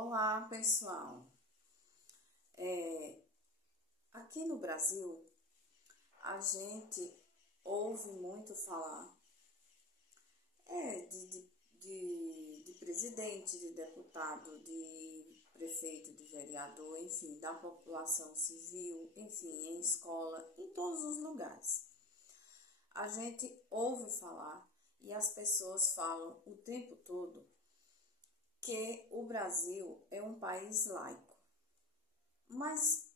Olá, pessoal. Aqui no Brasil, a gente ouve muito falar de presidente, de deputado, de prefeito, de vereador, enfim, da população civil, enfim, em escola, em todos os lugares. A gente ouve falar e as pessoas falam o tempo todo que o Brasil é um país laico. Mas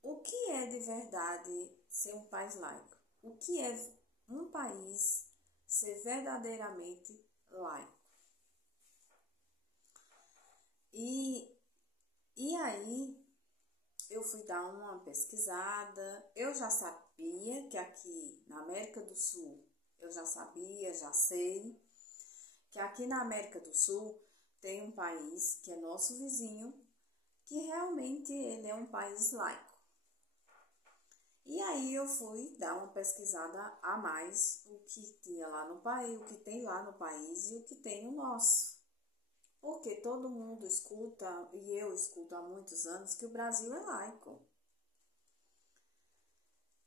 o que é de verdade ser um país laico? O que é um país ser verdadeiramente laico? E aí eu fui dar uma pesquisada. Eu já sabia que aqui na América do Sul, já sei que aqui na América do Sul tem um país que é nosso vizinho, que realmente ele é um país laico. E aí eu fui dar uma pesquisada a mais, o que tinha lá no país, o que tem lá no país e o que tem no nosso. Porque todo mundo escuta, e eu escuto há muitos anos, que o Brasil é laico.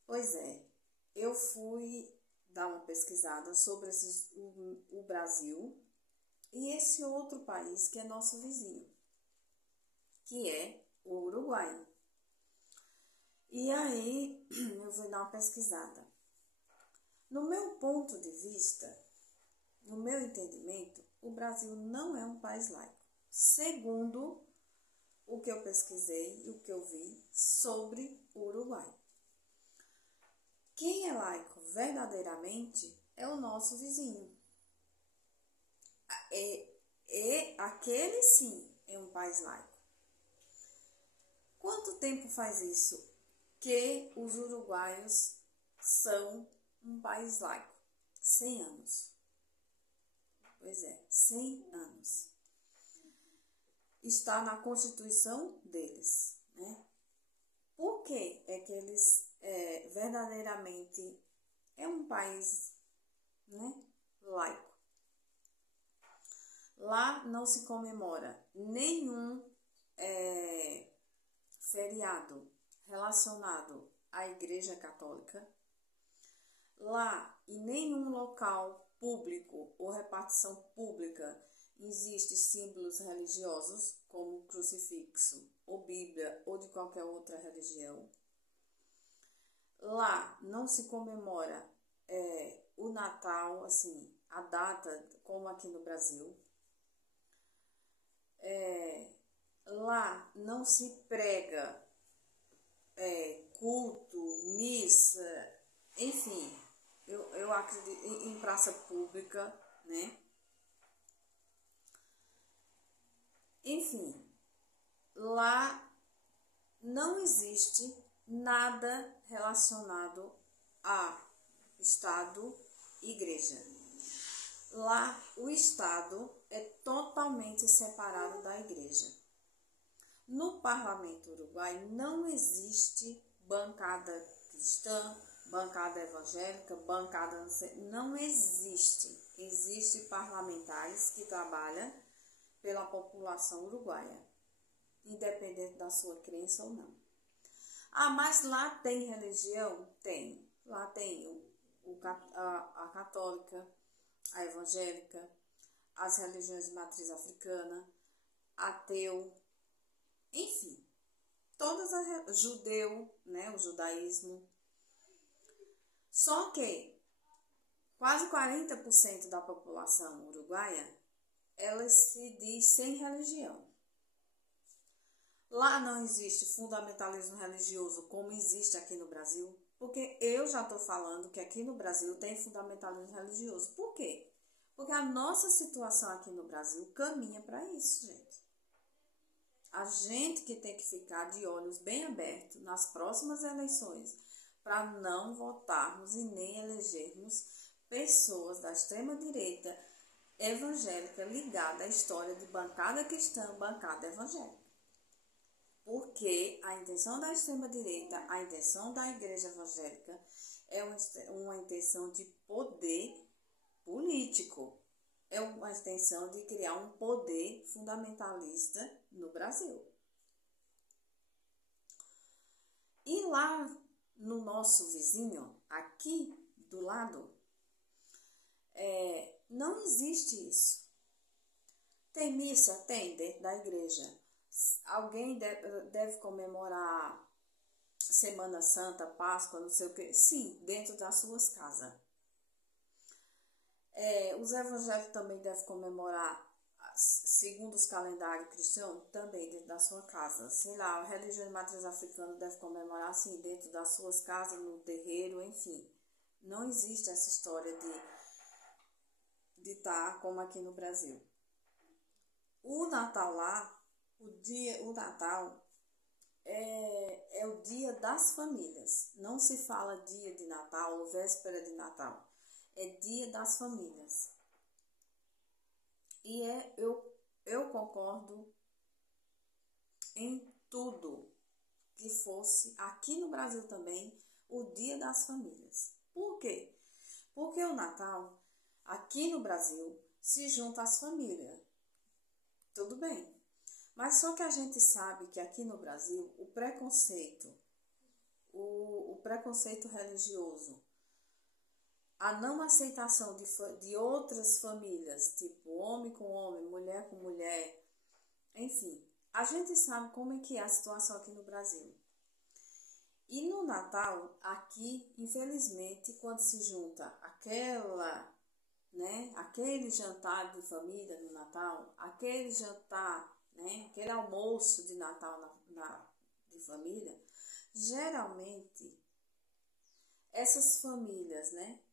Pois é, eu fui dar uma pesquisada sobre o Brasil e esse outro país que é nosso vizinho, que é o Uruguai. E aí eu vou dar uma pesquisada. No meu ponto de vista, no meu entendimento, o Brasil não é um país laico. Segundo o que eu pesquisei e o que eu vi sobre o Uruguai. Quem é laico verdadeiramente é o nosso vizinho. Aquele sim é um país laico. Quanto tempo faz isso que os uruguaios são um país laico? 100 anos. Pois é, 100 anos. Está na Constituição deles, né? Por que é que eles verdadeiramente é um país, né, laico? Lá não se comemora nenhum feriado relacionado à Igreja Católica. Lá, em nenhum local público ou repartição pública existem símbolos religiosos, como crucifixo, ou Bíblia, ou de qualquer outra religião. Lá não se comemora o Natal, assim, a data, como aqui no Brasil. Lá não se prega culto, missa, enfim, eu acredito em praça pública, né? Enfim, lá não existe nada relacionado a Estado e Igreja. Lá o Estado é totalmente separado da Igreja. No Parlamento Uruguai não existe bancada cristã, bancada evangélica, bancada... Não existe. Existem parlamentares que trabalham pela população uruguaia, independente da sua crença ou não. Ah, mas lá tem religião? Tem. Lá tem a católica, a evangélica, as religiões de matriz africana, ateu, enfim, todas as judeu, né, o judaísmo. Só que quase 40% da população uruguaia, ela se diz sem religião. Lá não existe fundamentalismo religioso como existe aqui no Brasil, porque eu já estou falando que aqui no Brasil tem fundamentalismo religioso. Por quê? Porque a nossa situação aqui no Brasil caminha para isso, gente. A gente que tem que ficar de olhos bem abertos nas próximas eleições para não votarmos e nem elegermos pessoas da extrema-direita evangélica ligada à história de bancada cristã, bancada evangélica. Porque a intenção da extrema-direita, a intenção da igreja evangélica é uma intenção de poder político. é uma extensão de criar um poder fundamentalista no Brasil. E lá no nosso vizinho, aqui do lado, não existe isso. Tem missa? Tem, dentro da igreja. Alguém deve comemorar Semana Santa, Páscoa, não sei o que. Sim, dentro das suas casas. Os evangélicos também devem comemorar, segundo os calendários cristãos, também dentro da sua casa. Sei lá, a religião de matriz africana deve comemorar, assim, dentro das suas casas, no terreiro, enfim. Não existe essa história de estar como aqui no Brasil. O Natal lá, o Natal é o dia das famílias. Não se fala dia de Natal ou véspera de Natal. É dia das famílias. E eu concordo em tudo que fosse aqui no Brasil também o dia das famílias. Por quê? Porque o Natal, aqui no Brasil, se junta às famílias. Tudo bem. Mas só que a gente sabe que aqui no Brasil o preconceito, o preconceito religioso, a não aceitação de outras famílias, tipo homem com homem, mulher com mulher, enfim, a gente sabe como é que é a situação aqui no Brasil. E no Natal, aqui, infelizmente, quando se junta aquele jantar de família no Natal, aquele jantar, aquele almoço de Natal de família, geralmente essas famílias,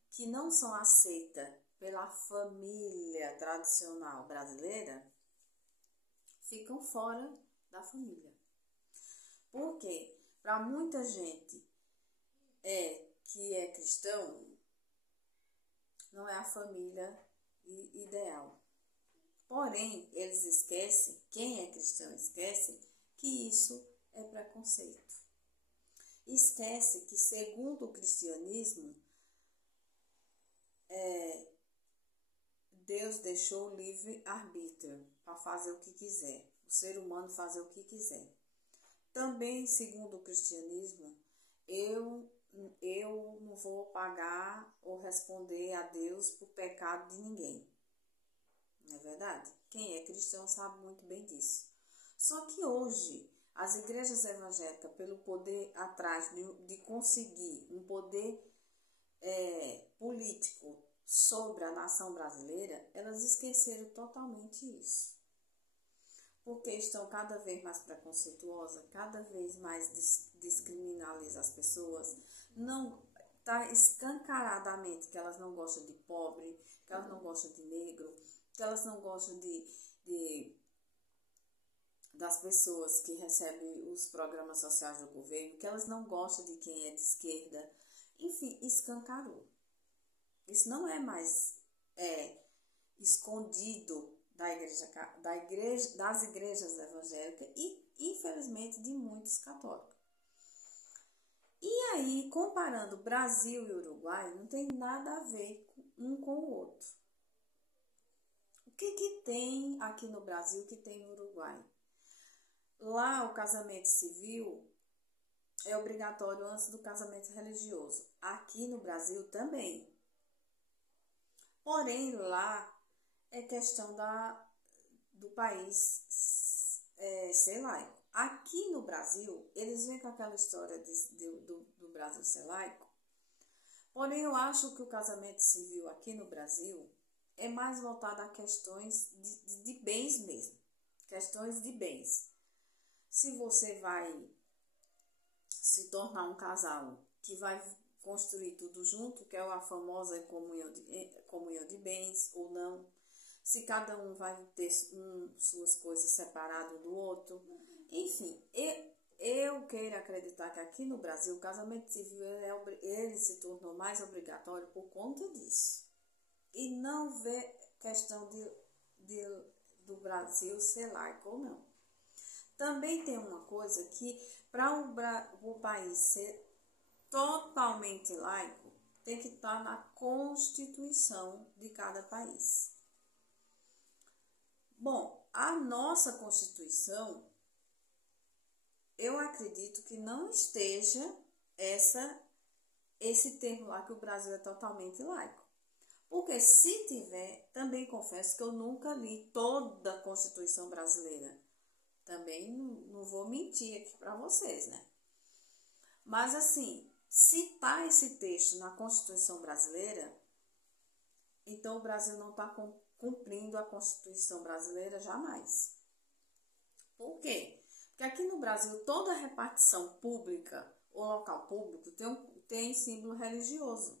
que não são aceitas pela família tradicional brasileira, ficam fora da família. Por quê? Para muita gente que é cristão, não é a família ideal. Porém, eles esquecem, quem é cristão esquece, que isso é preconceito. Esquece que, segundo o cristianismo, Deus deixou o livre-arbítrio para fazer o que quiser, o ser humano fazer o que quiser. Também, segundo o cristianismo, eu não vou pagar ou responder a Deus por pecado de ninguém. Não é verdade? Quem é cristão sabe muito bem disso. Só que hoje, as igrejas evangélicas, pelo poder atrás de conseguir um poder político sobre a nação brasileira, elas esqueceram totalmente isso. Porque estão cada vez mais preconceituosas, cada vez mais descriminalizam as pessoas. Não está escancaradamente que elas não gostam de pobre, que elas não gostam de negro, que elas não gostam das pessoas que recebem os programas sociais do governo, que elas não gostam de quem é de esquerda. Enfim, escancarou. Isso não é mais escondido das igrejas evangélicas e, infelizmente, de muitos católicos. E aí, comparando Brasil e Uruguai, não tem nada a ver um com o outro. O que tem aqui no Brasil que tem no Uruguai? Lá, o casamento civil é obrigatório antes do casamento religioso. Aqui no Brasil também. Porém, lá é questão do país ser laico. Aqui no Brasil, eles vêm com aquela história do Brasil ser laico. Porém, eu acho que o casamento civil aqui no Brasil é mais voltado a questões de bens mesmo. Questões de bens. Se você vai se tornar um casal que vai construir tudo junto, que é a famosa comunhão de bens ou não, se cada um vai ter suas coisas separadas do outro, enfim, eu quero acreditar que aqui no Brasil o casamento civil ele se tornou mais obrigatório por conta disso, e não vê questão do Brasil ser laico ou não. Também tem uma coisa que para o país ser totalmente laico, tem que estar na Constituição de cada país. Bom, a nossa Constituição, eu acredito que não esteja esse termo lá que o Brasil é totalmente laico. Porque se tiver, também confesso que eu nunca li toda a Constituição brasileira. Também não vou mentir aqui para vocês, né? Mas assim, se tá esse texto na Constituição brasileira, então o Brasil não está cumprindo a Constituição brasileira jamais. Por quê? Porque aqui no Brasil toda repartição pública ou local público tem símbolo religioso,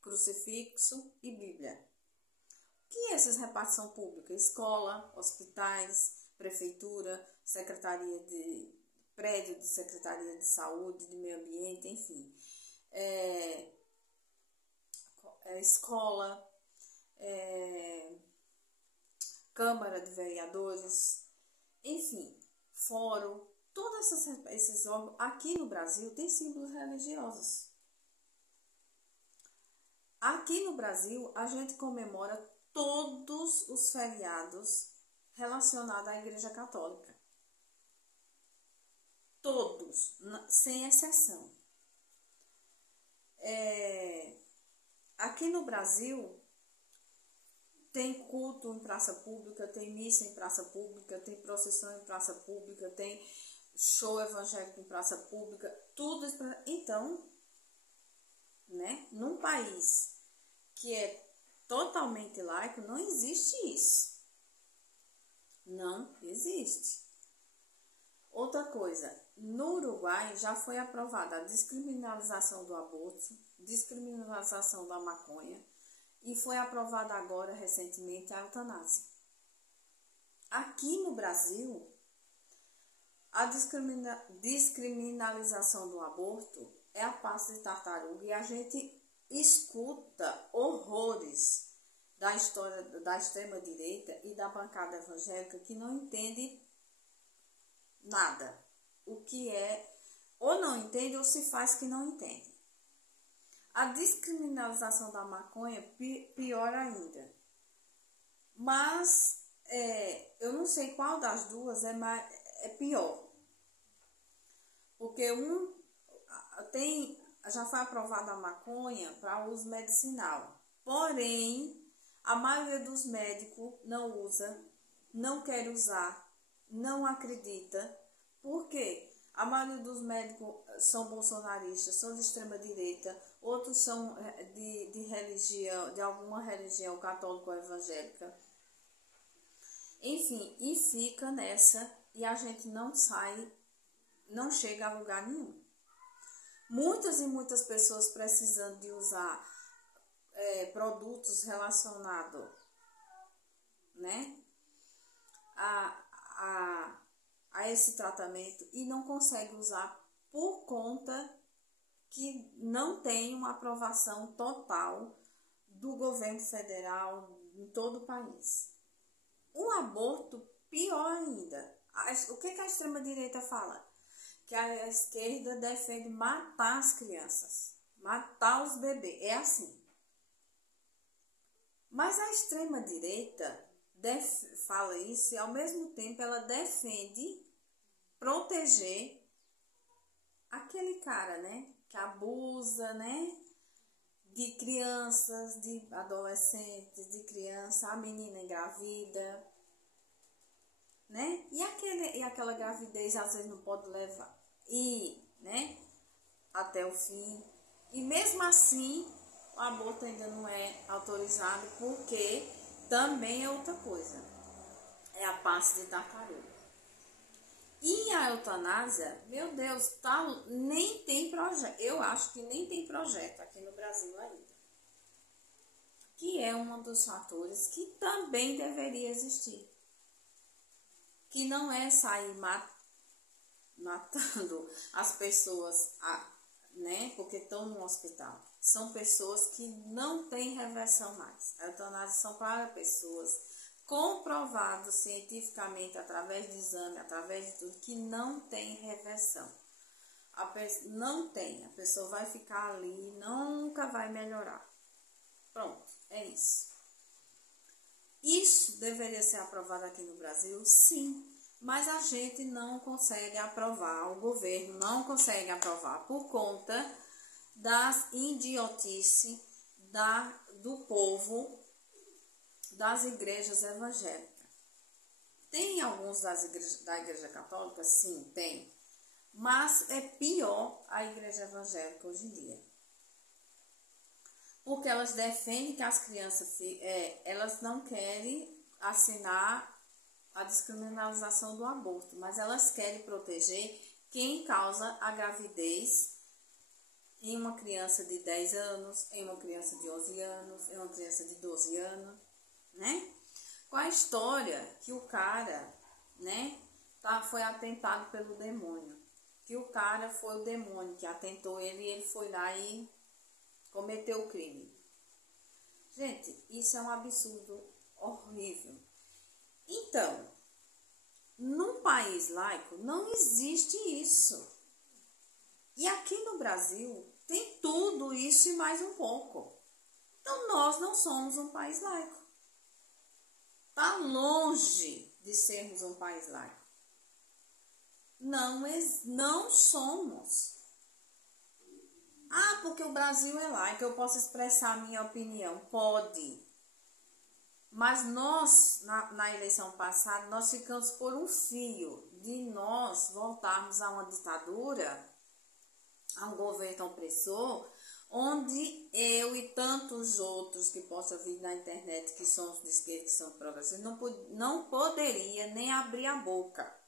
crucifixo e Bíblia. O que é essa repartição pública? Escola, hospitais, prefeitura, prédio de secretaria de saúde, de meio ambiente, enfim. Escola, Câmara de Vereadores, enfim, fórum, todos esses órgãos aqui no Brasil têm símbolos religiosos. Aqui no Brasil, a gente comemora todos os feriados relacionados à Igreja Católica. Todos, sem exceção. Aqui no Brasil, tem culto em praça pública, tem missa em praça pública, tem procissão em praça pública, tem show evangélico em praça pública, tudo isso. Então, né, num país que é totalmente laico, não existe isso. Não existe. Outra coisa, no Uruguai já foi aprovada a descriminalização do aborto, descriminalização da maconha e foi aprovada agora recentemente a eutanásia. Aqui no Brasil, a descriminalização do aborto é a pasta de tartaruga e a gente escuta horrores da história da extrema-direita e da bancada evangélica que não entende nada. O que é, ou não entende ou se faz que não entende. A descriminalização da maconha, pior ainda. Mas eu não sei qual das duas é pior. Porque já foi aprovada a maconha para uso medicinal. Porém, a maioria dos médicos não usa, não quer usar, não acredita. Por quê? A maioria dos médicos são bolsonaristas, são de extrema direita, outros são de religião, de alguma religião católica ou evangélica. Enfim, e fica nessa e a gente não sai, não chega a lugar nenhum. Muitas e muitas pessoas precisando de usar produtos relacionados, né, a esse tratamento e não consegue usar por conta que não tem uma aprovação total do governo federal em todo o país. O aborto, pior ainda. O que a extrema-direita fala? Que a esquerda defende matar as crianças, matar os bebês. É assim. Mas a extrema-direita fala isso e, ao mesmo tempo, ela defende proteger aquele cara, né, que abusa, né, de crianças, de adolescentes, de criança, a menina engravida, né, e aquela gravidez às vezes não pode levar, né, até o fim, e mesmo assim o aborto ainda não é autorizado, porque também é outra coisa, é a pasta de tartaruga. E a eutanásia, meu Deus, nem tem projeto. Eu acho que nem tem projeto aqui no Brasil ainda. Que é um dos fatores que também deveria existir. Que não é sair matando as pessoas, né, porque estão no hospital. São pessoas que não têm reversão mais. A eutanásia são para pessoas comprovado cientificamente, através de exame, através de tudo, que não tem reversão. Não tem. A pessoa vai ficar ali, nunca vai melhorar. Pronto, é isso. Isso deveria ser aprovado aqui no Brasil? Sim, mas a gente não consegue aprovar, o governo não consegue aprovar por conta das idiotices do povo das igrejas evangélicas. Tem alguns da igreja católica? Sim, tem. Mas é pior a igreja evangélica hoje em dia. Porque elas defendem que as crianças, elas não querem assinar a descriminalização do aborto, mas elas querem proteger quem causa a gravidez em uma criança de 10 anos, em uma criança de 11 anos, em uma criança de 12 anos, né? Com a história que o cara, né, foi atentado pelo demônio. Que o cara foi o demônio que atentou ele e ele foi lá e cometeu o crime. Gente, isso é um absurdo horrível. Então, num país laico não existe isso. E aqui no Brasil tem tudo isso e mais um pouco. Então nós não somos um país laico. Está longe de sermos um país laico. Não somos. Ah, porque o Brasil é laico, eu posso expressar a minha opinião. Pode. Mas nós, na eleição passada, nós ficamos por um fio de nós voltarmos a uma ditadura, a um governo opressor, onde eu e tantos outros que possam vir na internet, que são de esquerda, que são progressistas, não poderia nem abrir a boca.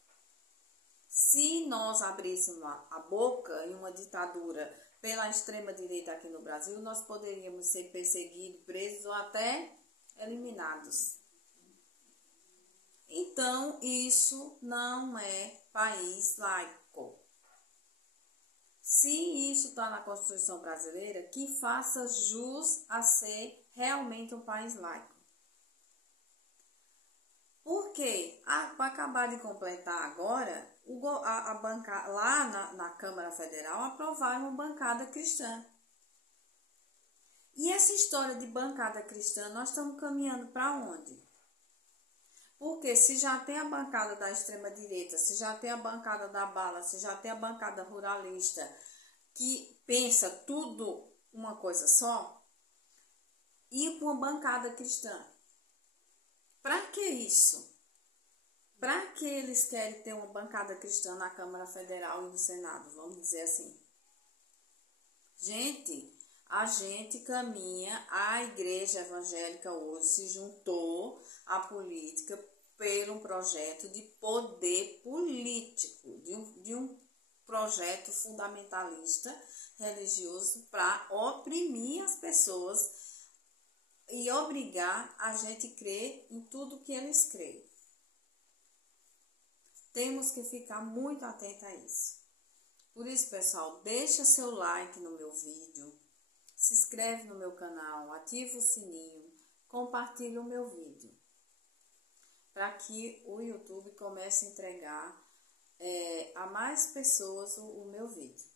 Se nós abríssemos a boca em uma ditadura pela extrema-direita aqui no Brasil, nós poderíamos ser perseguidos, presos ou até eliminados. Então, isso não é país laico. Se isso está na Constituição brasileira, que faça jus a ser realmente um país laico. Porque, para acabar de completar agora, lá na Câmara Federal aprovaram uma bancada cristã. E essa história de bancada cristã, nós estamos caminhando para onde? Porque se já tem a bancada da extrema-direita, se já tem a bancada da bala, se já tem a bancada ruralista, que pensa tudo uma coisa só, e com a bancada cristã. Para que isso? Para que eles querem ter uma bancada cristã na Câmara Federal e no Senado, vamos dizer assim? Gente, a gente caminha, a igreja evangélica hoje se juntou à política por um projeto de poder político, de um projeto fundamentalista religioso para oprimir as pessoas e obrigar a gente a crer em tudo que eles creem. Temos que ficar muito atento a isso. Por isso, pessoal, deixa seu like no meu vídeo, se inscreve no meu canal, ativa o sininho, compartilha o meu vídeo, para que o YouTube comece a entregar a mais pessoas o meu vídeo.